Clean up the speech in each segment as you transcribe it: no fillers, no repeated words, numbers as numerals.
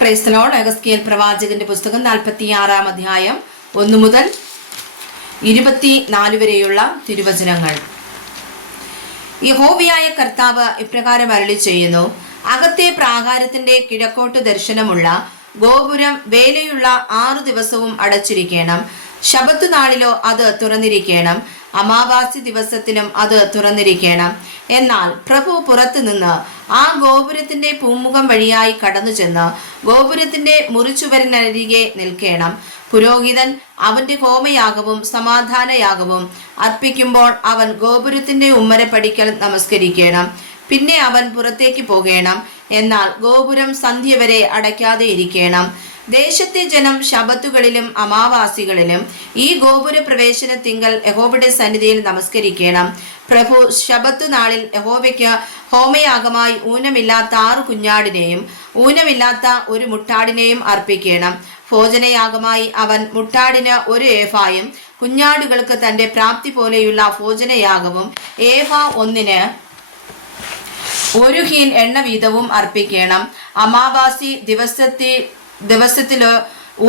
Praise the Lord. എഹെസ്കേൽ പ്രവാചകന്റെ പുസ്തകം 46-ാം അധ്യായം 1 മുതൽ 24 വരെയുള്ള തിരുവചനങ്ങൾ. യഹോവയായ കർത്താവ് ഇപ്രകാരം അരുളി ചെയ്യുന്നു: അകത്തെ പ്രാകാരത്തിന്റെ കിഴക്കോട്ട് ദർശനമുള്ള ഗോപുരം വേലയുള്ള 6 ദിവസവും അടച്ചിരിക്കണം. ശബത്ത് നാളിലോ അത് തുറന്നിരിക്കണം. അമാവാസി ദിവസത്തിലും അത് തുറന്നിരിക്കണം. എന്നാൽ പ്രഭു പുറത്തുനിന്ന് ആ ഗോപുരത്തിന്റെ പൂമുഖം വഴിയായി കടന്നു ചെന്ന് ഗോപുരത്തിന്റെ മുറിച്ചുവരിനരികെ നിൽക്കണം. പുരോഹിതൻ അവന്റെ ഹോമയാഗവും സമാധാനയാഗവും അർപ്പിക്കുമ്പോൾ അവൻ ഗോപുരത്തിന്റെ ഉമ്മരപ്പടിക്കൽ നമസ്കരിക്കണം. പിന്നെ അവൻ പുറത്തേക്ക് പോകണം. എന്നാൽ ഗോപുരം സന്ധ്യ വരെ അടയ്ക്കാതെ ഇരിക്കണം. ദേശത്തെ ജനം ശബത്തുകളിലും അമാവാസികളിലും ഈ ഗോപുര പ്രവേശനത്തിങ്കൽ യഹോവയുടെ സന്നിധിയിൽ നമസ്കരിക്കണം. പ്രഭു ശബത്തു നാളിൽ യഹോവയ്ക്ക് ഹോമയാഗമായി ഊനമില്ലാത്ത 6 കുഞ്ഞാടിനെയും ഊനമില്ലാത്ത ഒരു മുട്ടാടിനെയും അർപ്പിക്കണം. ഭോജനയാഗമായി അവൻ മുട്ടാടിന് 1 ഏഫായും കുഞ്ഞാടുകൾക്ക് തന്റെ പ്രാപ്തി പോലെയുള്ള ഭോജനയാഗവും ഏഫാ 1-ന് 1 ഹീൻ എണ്ണ വീതവും അർപ്പിക്കണം. അമാവാസി ദിവസത്തില്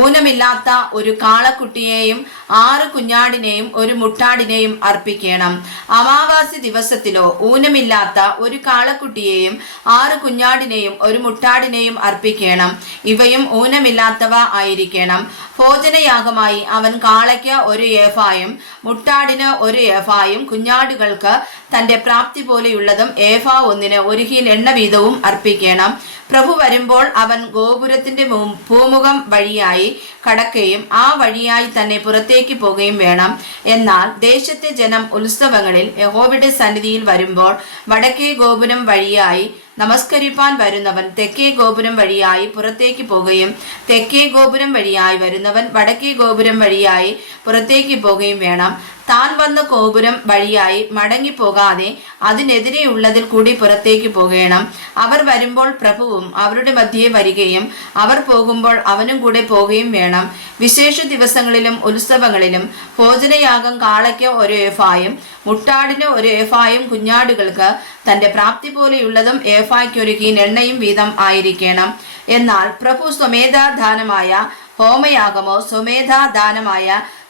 ഊനമില്ലാത്ത ഒരു കാളക്കുട്ടിയെയും 6 കുഞ്ഞാടിനെയും 1 മുട്ടാടിനെയും അർപ്പിക്കണം. അമാവാസി ദിവസത്തിലോ ഊനമില്ലാത്ത ഒരു കാളക്കുട്ടിയെയും 6 കുഞ്ഞാടിനെയും 1 മുട്ടാടിനെയും അർപ്പിക്കണം. ഇവയും ഊനമില്ലാത്തവ ആയിരിക്കണം. ഭോജനയാഗമായി അവൻ കാളയ്ക്ക് 1 ഏഫായും മുട്ടാടിന് 1 ഏഫായും കുഞ്ഞാടുകൾക്ക് തന്റെ പ്രാപ്തി പോലെയുള്ളതും ഏഫാ 1-ന് 1 ഹീൻ എണ്ണ വീതവും അർപ്പിക്കണം. പ്രഭു വരുമ്പോൾ അവൻ ഗോപുരത്തിന്റെ പൂമുഖം വഴിയായി കടക്കുകയും ആ വഴിയായി തന്നെ പുറത്തേക്ക് പോകുകയും വേണം. എന്നാൽ ദേശത്തെ ജനം ഉത്സവങ്ങളിൽ യഹോവയുടെ സന്നിധിയിൽ വരുമ്പോൾ വടക്കേ ഗോപുരം വഴിയായി നമസ്കരിപ്പാൻ വരുന്നവൻ തെക്കേ ഗോപുരം വഴിയായി പുറത്തേക്ക് പോകുകയും തെക്കേ ഗോപുരം വഴിയായി വരുന്നവൻ വടക്കേ ഗോപുരം വഴിയായി പുറത്തേക്ക് പോകുകയും വേണം. താൻ വന്ന ഗോപുരം വഴിയായി മടങ്ങിപ്പോകാതെ അതിനെതിരെയുള്ളതിൽ കൂടി പുറത്തേക്ക് പോകണം. അവർ വരുമ്പോൾ പ്രഭുവും അവരുടെ മധ്യേ വരികയും അവർ പോകുമ്പോൾ അവനും കൂടെ പോകുകയും വേണം. വിശേഷ ദിവസങ്ങളിലും ഉത്സവങ്ങളിലും ഭോജനയാഗം കാളയ്ക്ക് 1 ഏഫായും മുട്ടാടിന് 1 ഏഫായും കുഞ്ഞാടുകൾക്ക് തന്റെ പ്രാപ്തി പോലെയുള്ളതും ഏഫായ്ക്ക് 1 ഹീൻ എണ്ണയും വീതം ആയിരിക്കണം. എന്നാൽ പ്രഭു സ്വമേധാദാനമായ ഹോമയാഗമോ സ്വമേധാദാനമായ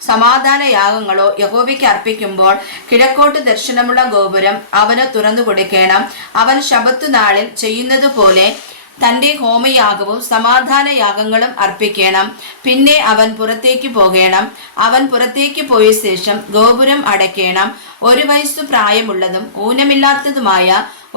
സമാധാനയാഗങ്ങളോ യഹോവയ്ക്ക് അർപ്പിക്കുമ്പോൾ കിഴക്കോട്ട് ദർശനമുള്ള ഗോപുരം അവന് തുറന്നു കൊടുക്കണം. അവൻ ശബത്തു നാളിൽ ചെയ്യുന്നത് പോലെ തന്റെ ഹോമയാഗവും സമാധാനയാഗങ്ങളും അർപ്പിക്കണം. പിന്നെ അവൻ പുറത്തേക്ക് പോകണം. അവൻ പുറത്തേക്ക് പോയ ശേഷം ഗോപുരം അടയ്ക്കണം. 1 വയസ്സു പ്രായമുള്ളതും ഊനമില്ലാത്തതുമായ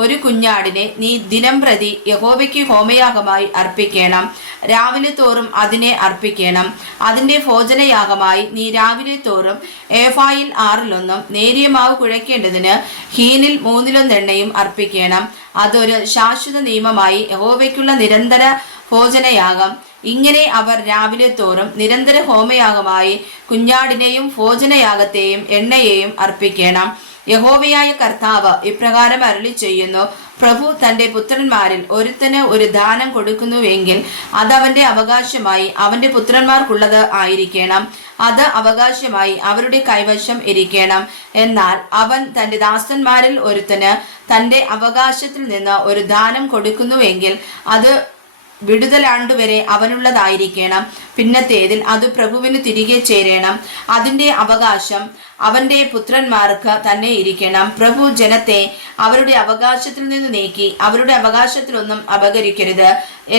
1 കുഞ്ഞാടിനെ നീ ദിനം പ്രതി യഹോവയ്ക്ക് ഹോമയാഗമായി അർപ്പിക്കണം. രാവിലെ തോറും അതിനെ അർപ്പിക്കണം. അതിന്റെ ഭോജനയാഗമായി നീ രാവിലെ തോറും ഏഫായിൽ 6-1 നേരിയ മാവ് കുഴയ്ക്കേണ്ടതിന് ഹീനിൽ 3-1 എണ്ണയും അർപ്പിക്കണം. അതൊരു ശാശ്വത നിയമമായി യഹോവയ്ക്കുള്ള നിരന്തര ഭോജനയാഗം. ഇങ്ങനെ അവർ രാവിലെ തോറും നിരന്തര ഹോമയാഗമായി കുഞ്ഞാടിനെയും ഭോജനയാഗത്തെയും എണ്ണയെയും അർപ്പിക്കണം. യഹോവയായ കർത്താവ് ഇപ്രകാരം അരുളി ചെയ്യുന്നു: പ്രഭു തന്റെ പുത്രന്മാരിൽ ഒരുത്തന് ഒരു ദാനം കൊടുക്കുന്നുവെങ്കിൽ അത് അവന്റെ അവകാശമായി അവന്റെ പുത്രന്മാർക്കുള്ളത് ആയിരിക്കണം. അത് അവകാശമായി അവരുടെ കൈവശം ഇരിക്കണം. എന്നാൽ അവൻ തന്റെ ദാസന്മാരിൽ ഒരുത്തന് തന്റെ അവകാശത്തിൽ നിന്ന് ഒരു ദാനം കൊടുക്കുന്നുവെങ്കിൽ അത് വിടുതലാണ്ടുവരെ അവനുള്ളതായിരിക്കണം. പിന്നത്തേതിൽ അത് പ്രഭുവിന് തിരികെ ചേരണം. അതിന്റെ അവകാശം അവന്റെ പുത്രന്മാർക്ക് തന്നെ ഇരിക്കണം. പ്രഭു ജനത്തെ അവരുടെ അവകാശത്തിൽ നിന്ന് നീക്കി അവരുടെ അവകാശത്തിലൊന്നും അപകരിക്കരുത്.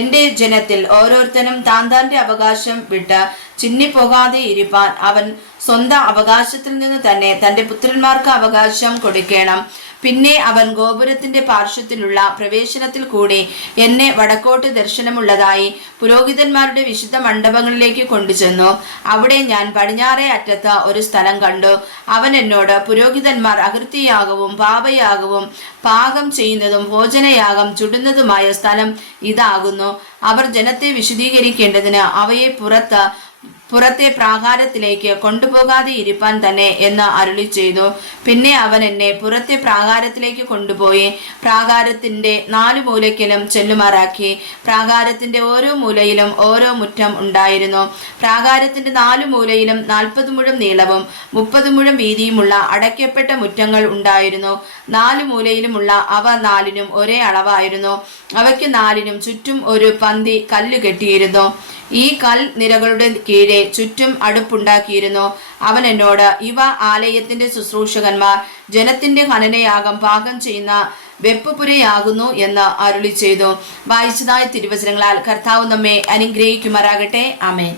എന്റെ ജനത്തിൽ ഓരോരുത്തനും താന്റെ അവകാശം വിട്ട് ചിന്നിപ്പോകാതെ ഇരിപ്പാൻ അവൻ സ്വന്തം അവകാശത്തിൽ നിന്ന് തന്നെ തന്റെ പുത്രന്മാർക്ക് അവകാശം കൊടുക്കണം. പിന്നെ അവൻ ഗോപുരത്തിന്റെ പാർശ്വത്തിലുള്ള പ്രവേശനത്തിൽ കൂടി എന്നെ വടക്കോട്ട് ദർശനമുള്ളതായി പുരോഹിതന്മാരുടെ വിശുദ്ധ മണ്ഡപങ്ങളിലേക്ക് കൊണ്ടുചെന്നു. അവിടെ ഞാൻ പടിഞ്ഞാറേ അറ്റത്ത് ഒരു സ്ഥലം കണ്ടു. അവൻ എന്നോട്, പുരോഹിതന്മാർ അകൃത്യയാഗവും പാപയാഗവും പാകം ചെയ്യുന്നതും ഭോജനയാഗം ചുടുന്നതുമായ സ്ഥലം ഇതാകുന്നു. അവർ ജനത്തെ വിശുദ്ധീകരിക്കേണ്ടതിന് അവയെ പുറത്ത് പുറത്തെ പ്രാകാരത്തിലേക്ക് കൊണ്ടുപോകാതെ ഇരിപ്പാൻ തന്നെ എന്ന് അരുളി ചെയ്തു. പിന്നെ അവൻ എന്നെ പുറത്തെ പ്രാകാരത്തിലേക്ക് കൊണ്ടുപോയി പ്രാകാരത്തിന്റെ 4 മൂലയ്ക്കലും ചെല്ലുമാറാക്കി. പ്രാകാരത്തിന്റെ ഓരോ മൂലയിലും ഓരോ മുറ്റം ഉണ്ടായിരുന്നു. പ്രാകാരത്തിന്റെ 4 മൂലയിലും 40 മുഴം നീളവും 30 മുഴം വീതിയുമുള്ള അടയ്ക്കപ്പെട്ട മുറ്റങ്ങൾ ഉണ്ടായിരുന്നു. 4 മൂലയിലുമുള്ള അവ 4നും ഒരേ അളവായിരുന്നു. അവയ്ക്ക് 4നും ചുറ്റും ഒരു പന്തി കല്ല് കെട്ടിയിരുന്നു. ഈ കൽ നിരകളുടെ കീഴെ ചുറ്റും അടുപ്പുണ്ടാക്കിയിരുന്നു. അവൻ എന്നോട്, ഇവ ആലയത്തിന്റെ ശുശ്രൂഷകന്മാർ ജനത്തിന്റെ ഹനനയാഗം പാകം ചെയ്യുന്ന വെപ്പുപുരയാകുന്നു എന്ന് അരുളി ചെയ്തു. വായിച്ചതായ തിരുവചനങ്ങളാൽ കർത്താവ് നമ്മെ അനുഗ്രഹിക്കുമാറാകട്ടെ. ആമേൻ.